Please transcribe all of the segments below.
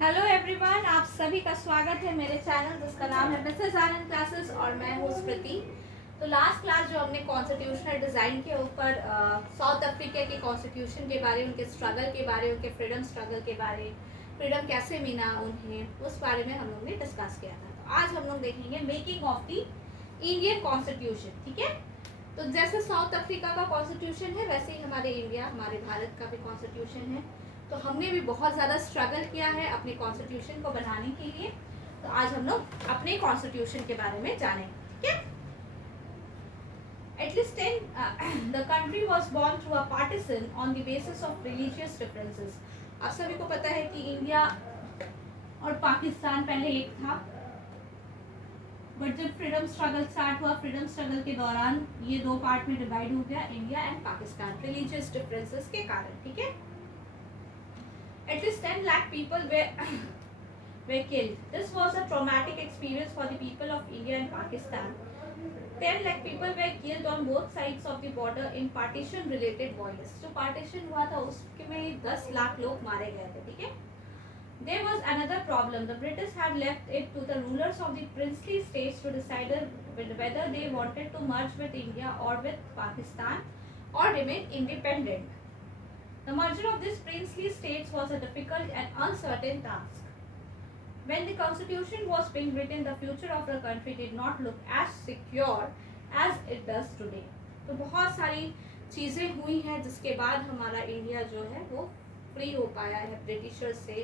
Hello everyone, आप सभी का स्वागत है मेरे चैनल जिसका नाम है मिसेस आनंद क्लासेस और मैं हूँ स्मृति। तो लास्ट क्लास जो हमने कॉन्स्टिट्यूशनल डिज़ाइन के ऊपर साउथ अफ्रीका के कॉन्स्टिट्यूशन के बारे, उनके स्ट्रगल के बारे, उनके फ्रीडम स्ट्रगल के बारे, फ्रीडम कैसे मिला उन्हें, उस बारे में हम लोग ने डिस्कस किया था। तो आज हम लोग देखेंगे making of the Indian constitution. ठीक है, तो जैसे साउथ अफ्रीका का कॉन्स्टिट्यूशन है वैसे ही हमारे इंडिया, हमारे भारत का भी कॉन्स्टिट्यूशन है। तो हमने भी बहुत ज़्यादा स्ट्रगल किया है अपने कॉन्स्टिट्यूशन को बनाने के लिए। तो आज हम लोग अपने कॉन्स्टिट्यूशन के बारे में जानेंगे। ठीक है, at least 10 the country was born through a partition on the basis of religious differences. आप सभी को पता है कि इंडिया और पाकिस्तान पहले एक था, बट जब फ्रीडम स्ट्रगल स्टार्ट हुआ, फ्रीडम स्ट्रगल के दौरान ये दो पार्ट में डिवाइड हो गया, India and Pakistan, religious differences के कारण। ठीक है, at least 10 lakh people were killed. This was a traumatic experience for the people of India and Pakistan. 10 lakh people were killed on both sides of the border in partition related violence. जो partition हुआ था उसमें 10 लाख लोग मारे गए थे। ठीक है, there was another problem. The British had left it to the rulers of the princely states to decide whether they wanted to merge with India or with Pakistan or remain independent. The merger of these princely states was a difficult and uncertain task. When the constitution was being written, the future of the country did not look as secure as it does today. तो बहुत सारी चीज़ें हुई हैं जिसके बाद हमारा India जो है वो फ्री हो पाया है ब्रिटिशर्स से।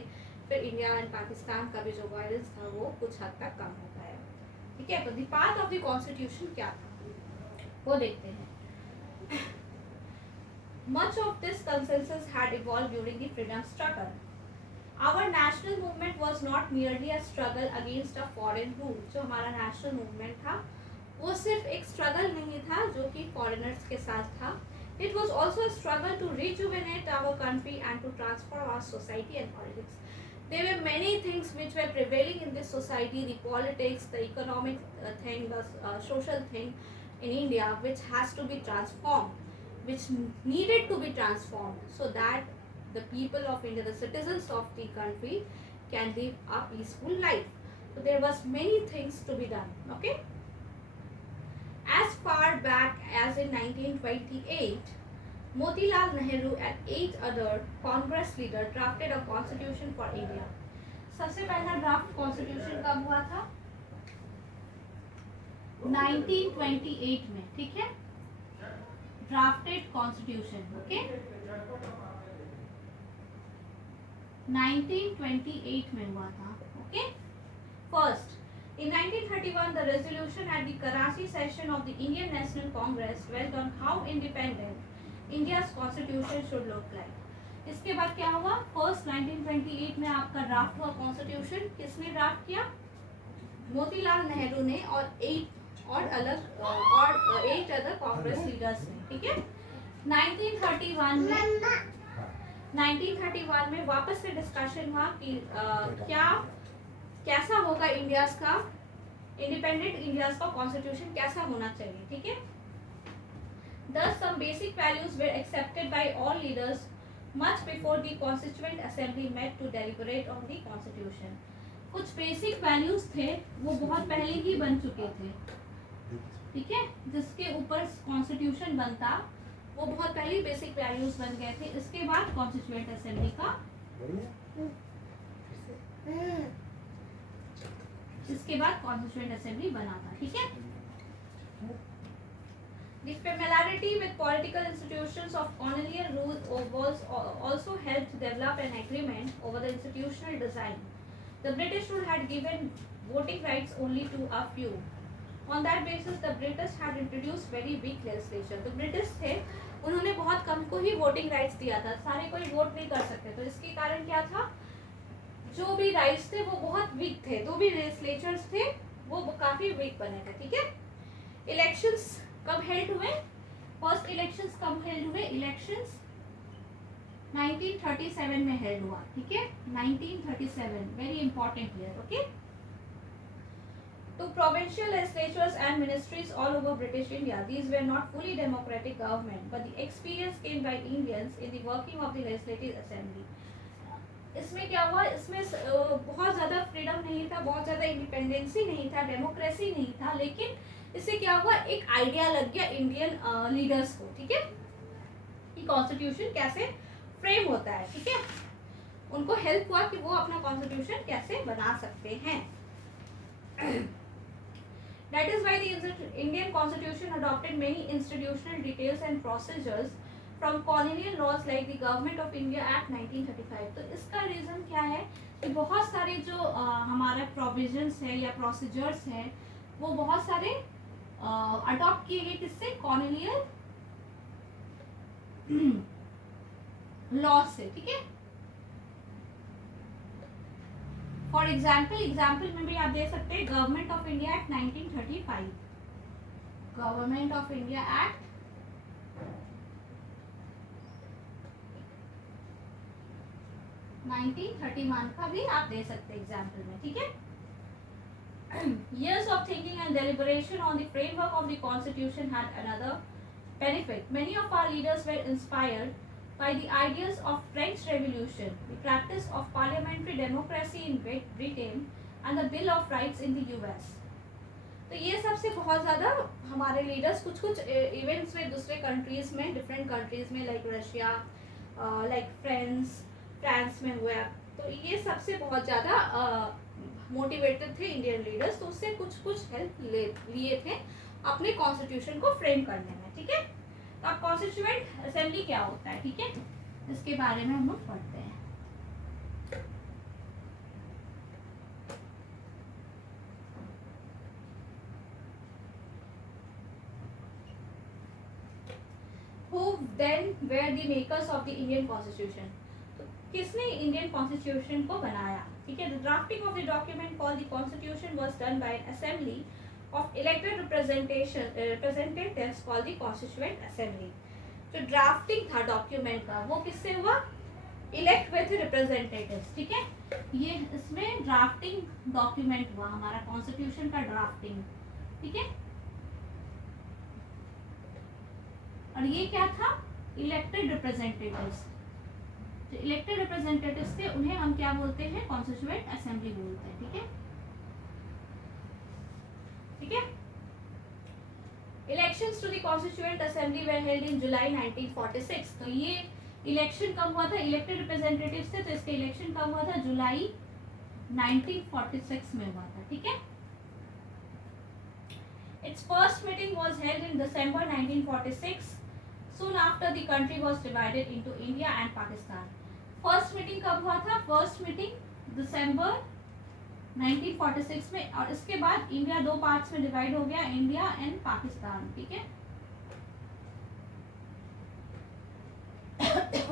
फिर इंडिया एंड पाकिस्तान का भी जो वायलेंस था वो कुछ हद तक कम हो पाया। ठीक है, तो the path of the constitution क्या था वो देखते हैं। Much of this consensus had evolved during the freedom struggle. Our national movement was not merely a struggle against a foreign rule. जो हमारा national movement था वो सिर्फ एक struggle नहीं था जो कि foreigners के साथ था. It was also a struggle to rejuvenate our country and to transform our society and politics. There were many things which were prevailing in this society, the politics, the economic thing, the social thing in India, which has to be transformed, which needed to be transformed so that the people of India, the citizens of the country, can live a peaceful life. So there was many things to be done. Okay, as far back as in 1928, Motilal Nehru and 8 other Congress leaders drafted a constitution for India. सबसे पहला draft constitution कब हुआ था? 1928 में। ठीक है, drafted constitution. Okay, 1928 में हुआ था। Okay, first in 1931 the resolution at the Karachi session of the Indian National Congress dwelt on how independent India's constitution should look like. इसके बाद क्या हुआ? फर्स्ट 1928 में आपका ड्राफ्ट हुआ कॉन्स्टिट्यूशन। किसने ड्राफ्ट किया? मोतीलाल नेहरू ने और 8 अदर कांग्रेस लीडर्स ने। ठीक है, 1931 में वापस से डिस्कशन हुआ कि कैसा होगा इंडिया का इंडिपेंडेंट इंडिया का कॉन्स्टिट्यूशन, कैसा होना चाहिए। ठीक है, thus some basic values were accepted by all leaders much before the constituent assembly met to deliberate on the constitution. कुछ बेसिक वैल्यूज थे वो बहुत पहले ही बन चुके थे। ठीक है, जिसके ऊपर कॉन्स्टिट्यूशन बनता वो बहुत पहले बेसिक वैल्यूज बन गए थे। इसके बाद कॉन्स्टिट्यूएंट असेंबली का इसके बाद कॉन्स्टिट्यूएंट असेंबली बना था। ठीक है, the familiarity with political institutions of colonial rule was also helped develop an agreement over the institutional design. The British rule had given voting rights only to a few. On that basis, the British had introduced very weak legislation. तो British थे, उन्होंने बहुत कम को ही voting rights दिया था, सारे कोई vote नहीं कर सकते। तो इसके कारण क्या था, जो भी राइट्स थे वो बहुत वीक थे, जो भी लेजिस्लेचर्स थे वो काफी वीक बने थे। ठीक है, इलेक्शंस कब हेल्ड हुए? फर्स्ट इलेक्शंस कब हेल्ड हुए? इलेक्शंस 1937 में हेल्ड हुआ। ठीक है, 1937 very important year. Okay, to provincial legislatures and ministries all over British India. These were not fully democratic government, but the experience gained by Indians in the working of the legislative assembly. इसमें क्या हुआ, इसमें बहुत ज़्यादा freedom नहीं था, बहुत ज़्यादा इंडिपेंडेंसी नहीं था, डेमोक्रेसी नहीं था, लेकिन इससे क्या हुआ, एक आइडिया लग गया इंडियन लीडर्स को, ठीक है, कि कॉन्स्टिट्यूशन कैसे फ्रेम होता है, ठीक है। उनको हेल्प हुआ कि वो अपना कॉन्स्टिट्यूशन कैसे बना सकते हैं। That is why the Indian Constitution adopted many institutional details and procedures from colonial laws like the Government of India Act 1935। तो इसका रीज़न क्या है कि बहुत सारे जो हमारा प्रोविजंस है या प्रोसीजर्स है वो बहुत सारे अडॉप्ट किए गए, किससे, कॉलोनियल लॉ से, ठीक है। फॉर एग्जाम्पल में भी आप दे सकते हैं government of India act 1935, government of India act 1931 का भी आप दे सकते हैं एग्जाम्पल में, ठीक है। Years of thinking and deliberation on the framework of the constitution had another benefit. Many of our leaders were inspired by the ideas of French Revolution, the practice of parliamentary democracy in Britain, and the Bill of Rights in the US. तो ये सबसे बहुत ज़्यादा हमारे leaders कुछ events में दूसरे countries में, डिफरेंट कंट्रीज में, लाइक रशिया, लाइक फ्रांस में हुआ, तो ये सबसे बहुत ज़्यादा मोटिवेटेड थे इंडियन लीडर्स, तो उससे कुछ हेल्प लिए थे अपने कॉन्स्टिट्यूशन को फ्रेम करने में, ठीक है। तो अब कॉन्स्टिट्यूएंट असेंबली क्या होता है, ठीक है, इसके बारे में हम लोग पढ़ते हैं। Who then were the makers of the Indian Constitution? तो किसने इंडियन कॉन्स्टिट्यूशन को बनाया, ठीक है। The drafting of the document called the Constitution was done by an assembly of elected representatives called the Constituent Assembly। जो drafting था document का वो किससे हुआ, इलेक्ट हुए थे रिप्रेजेंटेटिव्स, ठीक है। ये इसमें ड्राफ्टिंग डॉक्यूमेंट हुआ हमारा कॉन्स्टिट्यूशन का ड्राफ्टिंग, ठीक है। और ये क्या था, इलेक्टेड रिप्रेजेंटेटिव्स। जो इलेक्टेड रिप्रेजेंटेटिव्स थे उन्हें हम क्या बोलते हैं, कॉन्स्टिट्यूएंट असेंबली बोलते हैं, ठीक है, ठीक है। Elections to the constituent assembly were held in July 1946। तो ये इलेक्शन कब हुआ था, इलेक्टेड रिप्रेजेंटेटिव्स थे, तो इसका इलेक्शन कब हुआ था, जुलाई 1946 में हुआ था, ठीक है। Its first meeting was held in December 1946, soon after the country was divided into India and Pakistan। First meeting कब हुआ था, फर्स्ट मीटिंग दिसंबर 1946 में, और इसके बाद इंडिया दो पार्ट्स में डिवाइड हो गया, इंडिया एंड पाकिस्तान, ठीक है,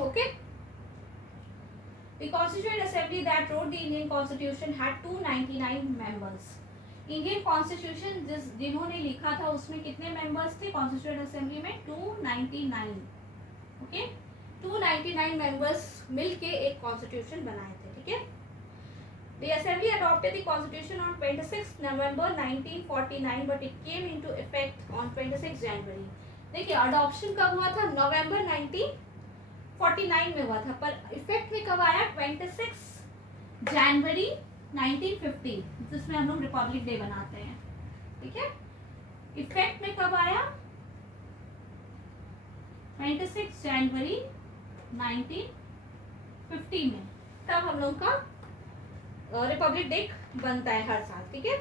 okay. The Constituent Assembly that wrote the Indian Constitution had 299 members। Indian constitution जिन्होंने लिखा था उसमें कितने मेंबर्स थे कॉन्स्टिट्यूएंट असेंबली में, 299, ओके। 299 मेंबर्स मिलके एक कॉन्स्टिट्यूशन बनाए थे, ठीक है। The Assembly adopted the Constitution on 26 November 1949, but it came into effect on 26 January। देखिए अडॉप्शन कब हुआ था, नवंबर 1949 में हुआ था, पर इफेक्ट में कब आया, 26 जनवरी 1950, जिसमें हम लोग रिपब्लिक डे बनाते हैं, ठीक है। इफेक्ट में कब आया, 26 जनवरी 1950 में, तब हम लोग का रिपब्लिक डे बनता है हर साल, ठीक है।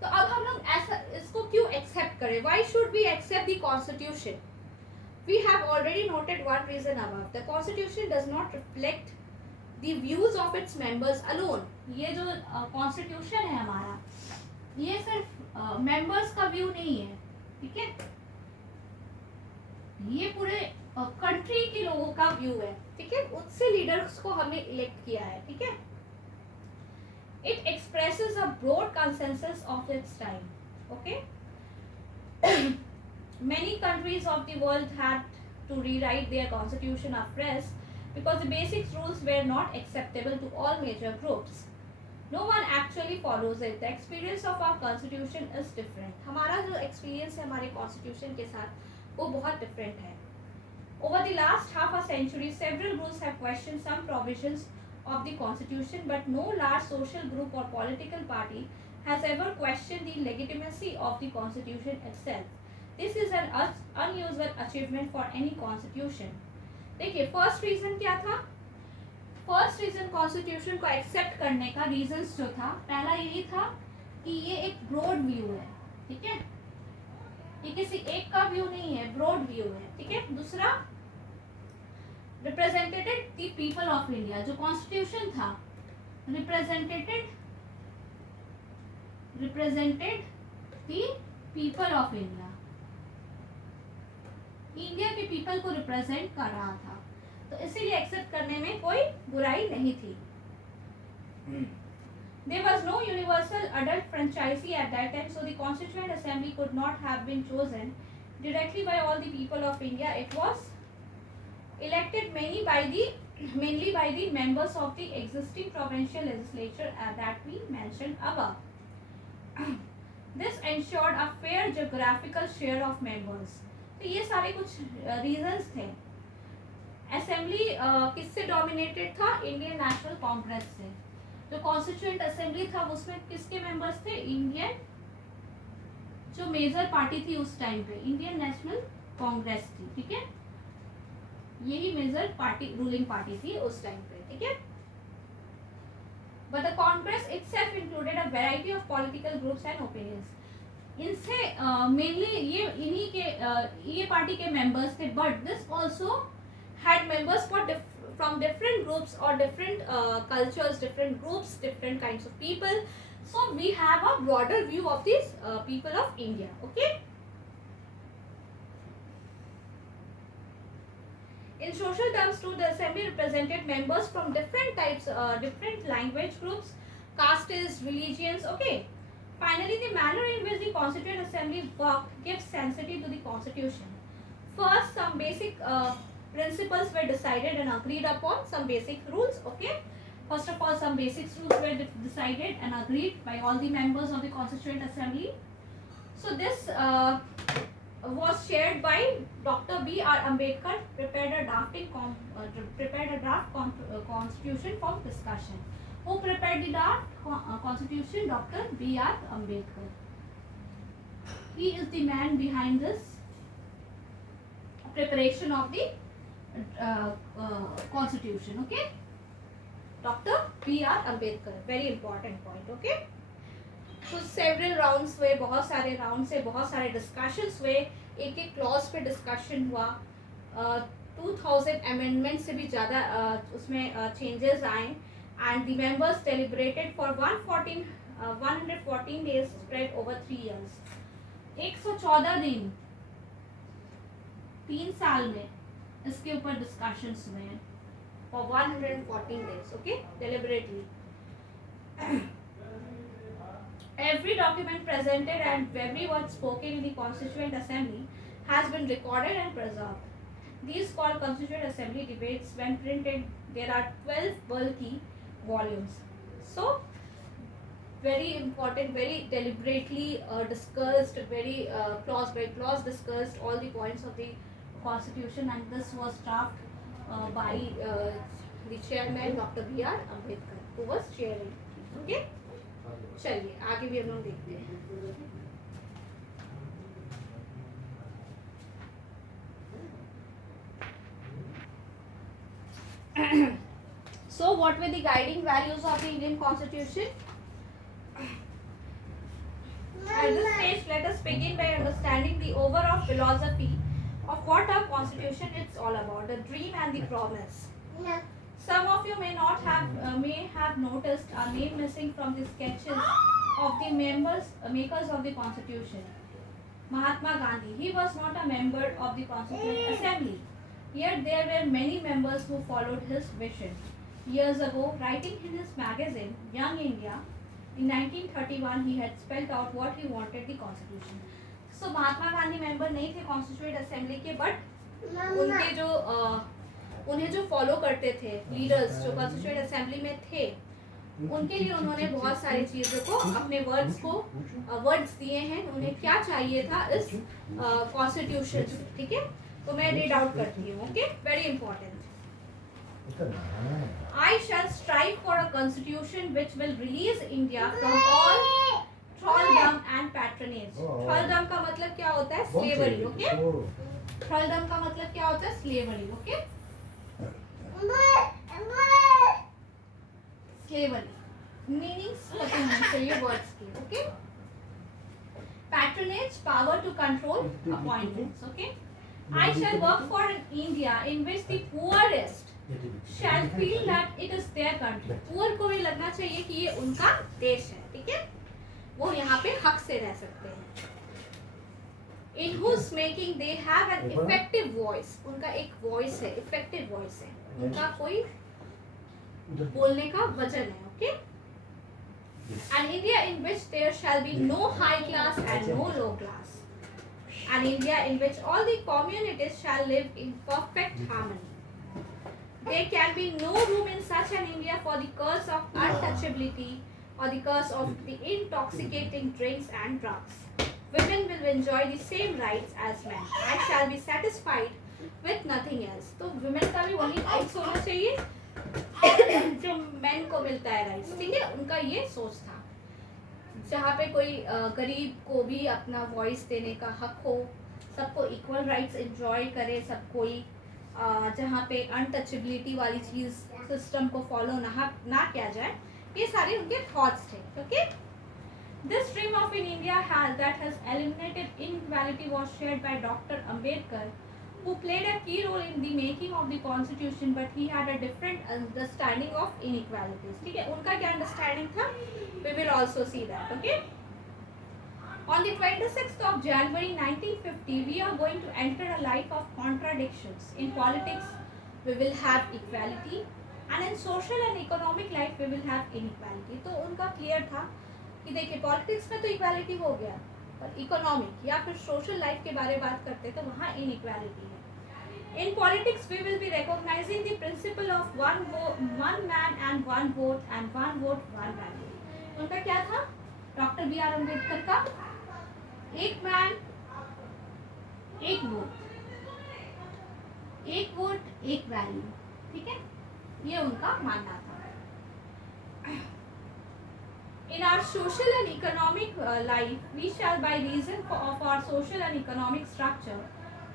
तो अब हम लोग ऐसा इसको क्यों एक्सेप्ट करें, why should we accept the constitution. We have already noted one reason above, the constitution does not reflect the views of its members alone। ये जो कॉन्स्टिट्यूशन है हमारा, ये सिर्फ मेंबर्स का व्यू नहीं है, ठीक है, ये पूरे कंट्री के लोगों का व्यू है, ठीक है, उससे लीडर्स को हमने इलेक्ट किया है, ठीक है। It expresses a broad consensus of its time, okay. Many countries of the world had to rewrite their constitution afresh because the basic rules were not acceptable to all major groups। No one actually follows it। The experience of our constitution is different। हमारा जो experience है हमारे constitution के साथ वो बहुत different है। Over the last half a century, several groups have questioned some provisions of the constitution, but no large social group or political party has ever questioned the legitimacy of the constitution itself. This is an unusual achievement for any constitution. देखिए first reason क्या था? First reason constitution को accept करने का reasons जो था, पहला यही था कि ये एक ब्रॉड व्यू है, ठीक है, ये किसी एक का व्यू नहीं है, ब्रॉड व्यू है, ठीक है। दूसरा, represented the people of India, जो कॉन्स्टिट्यूशन था represented the people of India, India के पीपल को रिप्रेजेंट कर रहा था, तो इसीलिए एक्सेप्ट करने में कोई बुराई नहीं थी। There was no universal adult franchisee at that time, so the Constituent Assembly could not have been chosen directly by all the people of India. It was elected mainly by the members of the existing provincial legislature that we mentioned above. This ensured a fair geographical share of members. तो ये सारे कुछ reasons थे। Assembly किससे dominated था? Indian national Congress से। जो constituent assembly था उसमें किसके मेंबर्स थे? इंडियन, जो मेजर पार्टी थी उस टाइम पे इंडियन नेशनल कांग्रेस थी, ठीक है, यही मेजर पार्टी, रूलिंग पार्टी थी उस टाइम पे, ठीक है। But the Congress itself included a variety of political groups and opinions. इनसे मेनली ये पार्टी के मेंबर्स थे, but this also had members for from different groups or different cultures, different groups, different kinds of people. So we have a broader view of these people of India, okay. In social terms too, the assembly represented members from different types, different language groups, castes, religions, okay. Finally, the manner in which the Constituent Assembly worked gives sanctity to the Constitution. First, some basic principles were decided and agreed upon, some basic rules, okay. First of all, some basic rules were decided and agreed by all the members of the Constituent Assembly. So this was shared by Dr. B.R. Ambedkar, prepared a draft constitution for discussion. Who prepared the draft constitution? Dr. B.R. Ambedkar. He is the man behind this preparation of the constitution, okay. Dr. B.R. Ambedkar, very important point, okay. So several rounds हुए, बहुत सारे rounds से बहुत सारे discussions हुए, एक एक clause पे discussion हुआ, 2000 amendment से भी ज़्यादा उसमें changes आए, and the members deliberated for 114 days spread over 3 years. 114 दिन 3 साल में इसके ऊपर डिस्कशंस हुए हैं for 114 days, okay, deliberately. Every document presented and every word spoken in the Constituent Assembly has been recorded and preserved. These called Constituent Assembly debates, when printed, there are 12 bulky volumes. So very important, very deliberately discussed, very clause by clause discussed all the points of the Constitution, and this was drafted by the chairman Dr. B.R. Ambedkar, who was chairing, okay. चलिए आगे भी हम लोग देखते हैं। So what were the guiding values of the Indian Constitution? At this stage, let us begin by understanding the overall philosophy of what our Constitution is all about, the dream and the promise. Some of you may have noticed a name missing from the sketches of the makers of the Constitution. Mahatma Gandhi. He was not a member of the Constituent Assembly, yet there were many members who followed his vision. Years ago, writing in his magazine Young India in 1931, he had spelled out what he wanted the Constitution. So Mahatma Gandhi member नहीं थे constituent assembly के, but उनके जो उन्हें जो follow करते थे leaders जो कॉन्स्टिट्यूएंट असेंबली में थे, उनके लिए उन्होंने बहुत सारी चीज़ों को अपने वर्ड्स दिए हैं, उन्हें क्या चाहिए था इस कॉन्स्टिट्यूशन, ठीक है। तो मैं रीड आउट करती हूँ. Okay, very important. I shall strive for a constitution which will release India from all thraldom and patronage. Thraldom का मतलब क्या होता है? Slavery. Okay? Thraldom का मतलब क्या होता है? Slavery. Okay? Slavery. Meanings पता होना चाहिए words के. Okay? Patronage, power to control appointments. Okay? I shall work for an India in which the poorest shall feel that it is their country. Poor को भी लगना चाहिए कि ये उनका देश है. ठीक है? वो यहाँ पे हक से रह सकते हैं. In whose making they have an effective voice. उनका एक voice है, effective voice है. उनका कोई बोलने का वचन है. Okay? An India in which there shall be no high class and no low class. An India in which all the communities shall live in perfect harmony. There can be no room in such an India for the curse of untouchability or the curse of the intoxicating drinks and drugs. Women will enjoy the same rights as men. I shall be satisfied with nothing else. तो women का भी वही rights होना चाहिए जो men को मिलता है rights. ठीक है? उनका ये सोच था. जहाँ पे कोई गरीब को भी अपना वॉइस देने का हक हो, सबको इक्वल राइट्स एंजॉय करे, सब कोई जहाँ पे अनटचेबिलिटी वाली चीज़ सिस्टम को फॉलो ना किया जाए, ये सारे उनके थॉट्स थे. Okay, this dream of in India that has eliminated inequality was shared by doctor Ambedkar, who played a key role in the making of the constitution, but he had a different understanding of inequalities. ठीक है, उनका क्या understanding था? We will also see that. Okay. On the 26th of January 1950, we are going to enter a life of contradictions. In politics, we will have equality, and in social and economic life, we will have inequality. तो उनका clear था कि देखिए politics में तो equality हो गया, पर इकोनॉमिक या फिर सोशल लाइफ के बारे में बात करते तो वहाँ इनइक्वालिटी है. In politics, we will be recognizing the principle of one man and one vote, one value. उनका क्या था? डॉक्टर बी आर अम्बेडकर का एक मैन एक वोट एक वैल्यू. ठीक है, ये उनका मानना था. In our social and economic life, we shall, by reason of our social and economic structure,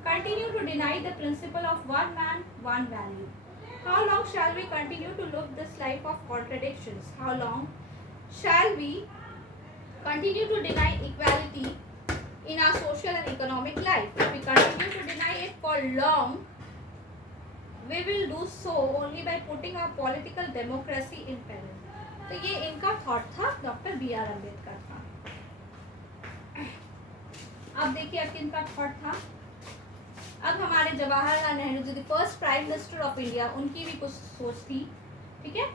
continue to deny the principle of one man, one value. How long shall we continue to live this life of contradictions? How long shall we continue to deny equality in our social and economic life? If we continue to deny it for long, we will do so only by putting our political democracy in peril. तो ये इनका thought था, doctor B are Ambedkar का. अब देखिए अब किनका thought था. अब हमारे Jawaharlal Nehru ji, the first prime minister of India, उनकी भी कुछ सोच थी. ठीक है,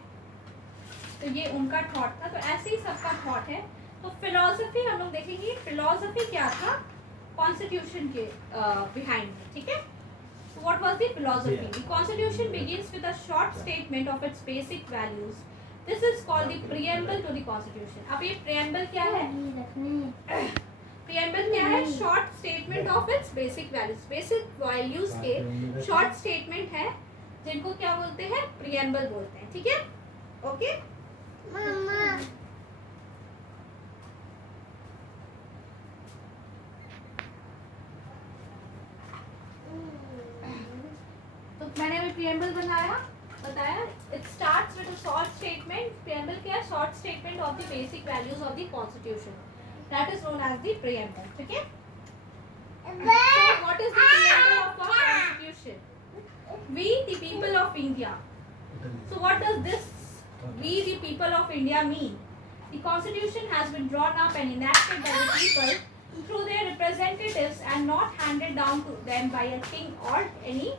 तो ये उनका थॉट था. तो ऐसे ही सबका थॉट है. तो फिलॉसफी हम लोग देखेंगे. फिलॉसफी क्या था कॉन्स्टिट्यूशन के बिहाइंड में. ठीक है, what was the philosophy? The constitution begins with a short statement of its basic values. This is called the preamble to the constitution. अब ये preamble क्या है? Preamble क्या है? Short statement of its basic values. Basic values के short statement है जिनको क्या बोलते हैं? Preamble बोलते हैं. ठीक है? Okay? मामा. तो मैंने अभी preamble बताया. It starts with a short statement. Preamble क्या है? Short statement of the basic values of the constitution. That is known as the preamble. ठीक है? So what is the preamble of our constitution? We the people of India. So what does this we the people of India mean? The constitution has been drawn up and enacted by the people through their representatives and not handed down to them by a king or any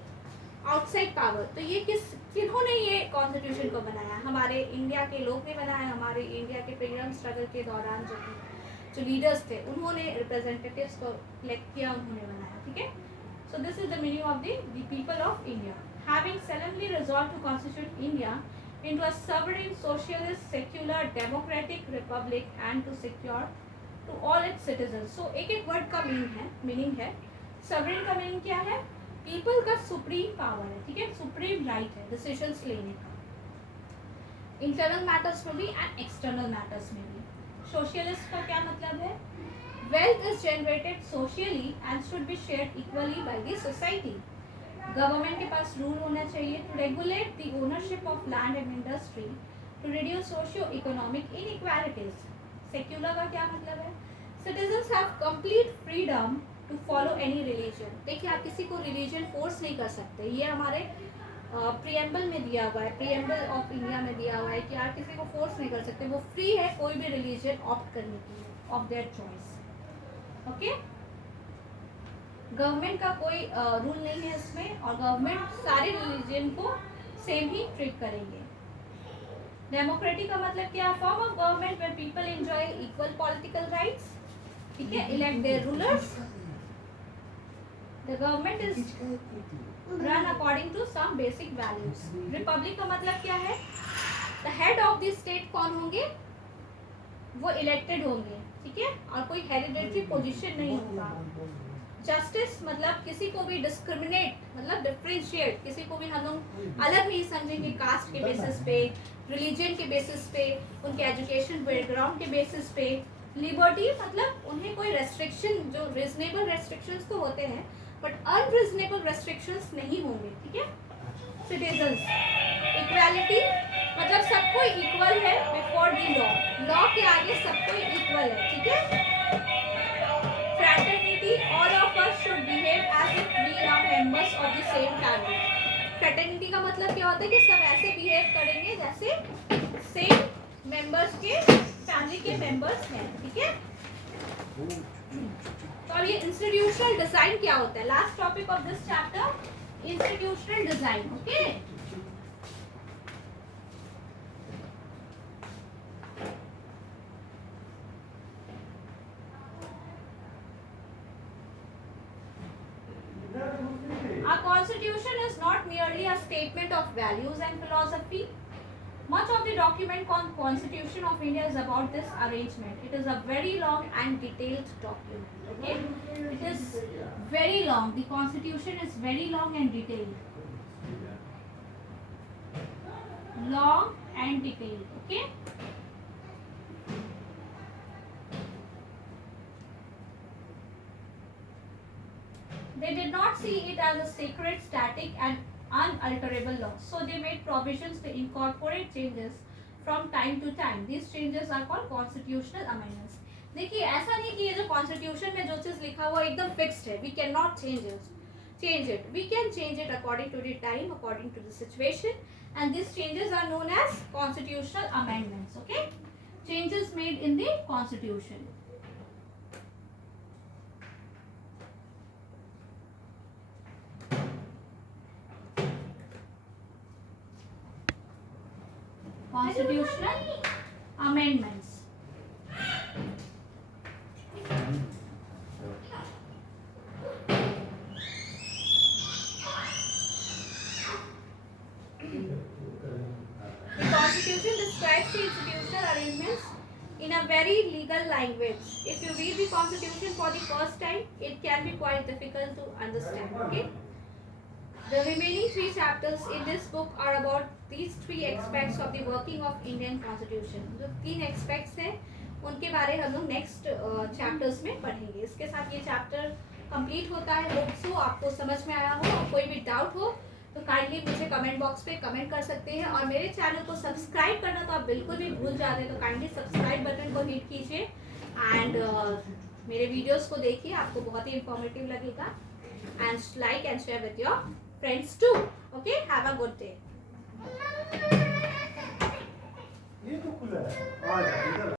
outside power. तो ये किन्होंने ये constitution को बनाया? हमारे India के लोग ने बनाया. हमारे इंडिया के फ्रीडम स्ट्रगल के दौरान जो लीडर्स थे उन्होंने रिप्रेजेंटेटिव्स को इलेक्ट किया, उन्होंने बनाया. ठीक है, so this is the meaning of the people of India having solemnly resolved to constitute India into a sovereign, socialist, secular, democratic republic and to secure to all its citizens. So एक word का meaning है. sovereign का meaning क्या है? People का supreme power है, ठीक है, सुप्रीम राइट है डिसीजंस लेने का, इंटरनल मैटर्स में भी एंड एक्सटर्नल मैटर्स में भी। सोशलिस्ट का क्या मतलब है? Wealth is generated socially and should be shared equally by the society. Government के पास रूल होना चाहिए to regulate the ownership of land and industry to reduce socio economic inequalities. Secular का क्या मतलब है? Citizens have complete freedom to follow any religion. देखिए, आप किसी को रिलीजन फोर्स नहीं कर सकते, ये हमारे प्रियम्बल में दिया हुआ है, प्रियम्बल ऑफ इंडिया में दिया हुआ है कि आप किसी को फोर्स नहीं कर सकते, वो फ्री है कोई भी रिलीजन ऑप्ट करने के लिए, of their choice. Okay, government का कोई रूल नहीं है इसमें, और गवर्नमेंट सारे रिलीजन को सेम ही ट्रीट करेंगे। डेमोक्रेटिक का मतलब क्या? Form of government where people enjoy equal political rights, ठीक है, elect their rulers, the government is run according to some basic values. Republic का मतलब क्या है? The head of the state कौन होंगे? वो इलेक्टेड होंगे, ठीक है, और कोई हेरिडेटरी पोजीशन नहीं होगा। जस्टिस मतलब किसी को भी डिस्क्रिमिनेट, मतलब डिफरेंशिएट, किसी को भी हम लोग अलग नहीं समझेंगे कास्ट के बेसिस पे, रिलीजन के बेसिस पे, उनके एजुकेशन बैकग्राउंड के बेसिस पे। लिबर्टी मतलब उन्हें कोई रेस्ट्रिक्शन, जो रीजनेबल रेस्ट्रिक्शंस तो होते हैं बट अनरीजनेबल रेस्ट्रिक्शंस नहीं होंगे, ठीक है। सिटीजंस इक्वालिटी मतलब सबको इक्वल है बिफोर द लॉ, लॉ के आगे सबको इक्वल है, ठीक है। Fraternity, all of us should behave as if we are members of the same family. Fraternity का मतलब क्या होता है कि सब ऐसे बिहेव करेंगे जैसे सेम मेंबर्स के, फैमिली के मेंबर्स हैं, ठीक है। तो अब ये इंस्टीट्यूशनल डिजाइन क्या होता है? Last topic of this chapter, institutional design, okay. A constitution is not merely a statement of values and philosophy. Much of the document on Constitution of India is about this arrangement. It is a very long and detailed document. Okay, it is very long. The Constitution is very long and detailed. Long and detailed. Okay. They did not see it as a sacred, static, and unalterable law. So they made provisions to incorporate changes from time to time. These changes are called constitutional amendments. देखिए, ऐसा नहीं कि ये जो constitution में जो चीज लिखा हुआ एकदम फिक्स्ड है, we can not change it. We can change it according to the time, according to the situation, and these changes are known as constitutional amendments. Okay, changes made in the constitution. Constitutional amendments. The Constitution describes the institutional arrangements in a very legal language. If you read the Constitution for the first time, it can be quite difficult to understand. Okay. The remaining 3 chapters in this book are about these 3 aspects of the working of Indian Constitution. जो 3 aspects हैं, उनके बारे हम लोग next chapters में पढ़ेंगे। इसके साथ ये चैप्टर कंप्लीट होता है। होप सो आपको समझ में आया हो, और कोई भी डाउट हो तो काइंडली मुझे कमेंट बॉक्स पे कमेंट कर सकते हैं, और मेरे चैनल को सब्सक्राइब करना तो आप बिल्कुल भी भूल जाते हैं, तो काइंडली सब्सक्राइब बटन को हिट कीजिए एंड मेरे वीडियोस को देखिए, आपको बहुत ही इंफॉर्मेटिव लगेगा, and like and share with your friends too. Okay, have a good day. ये तो खुला है।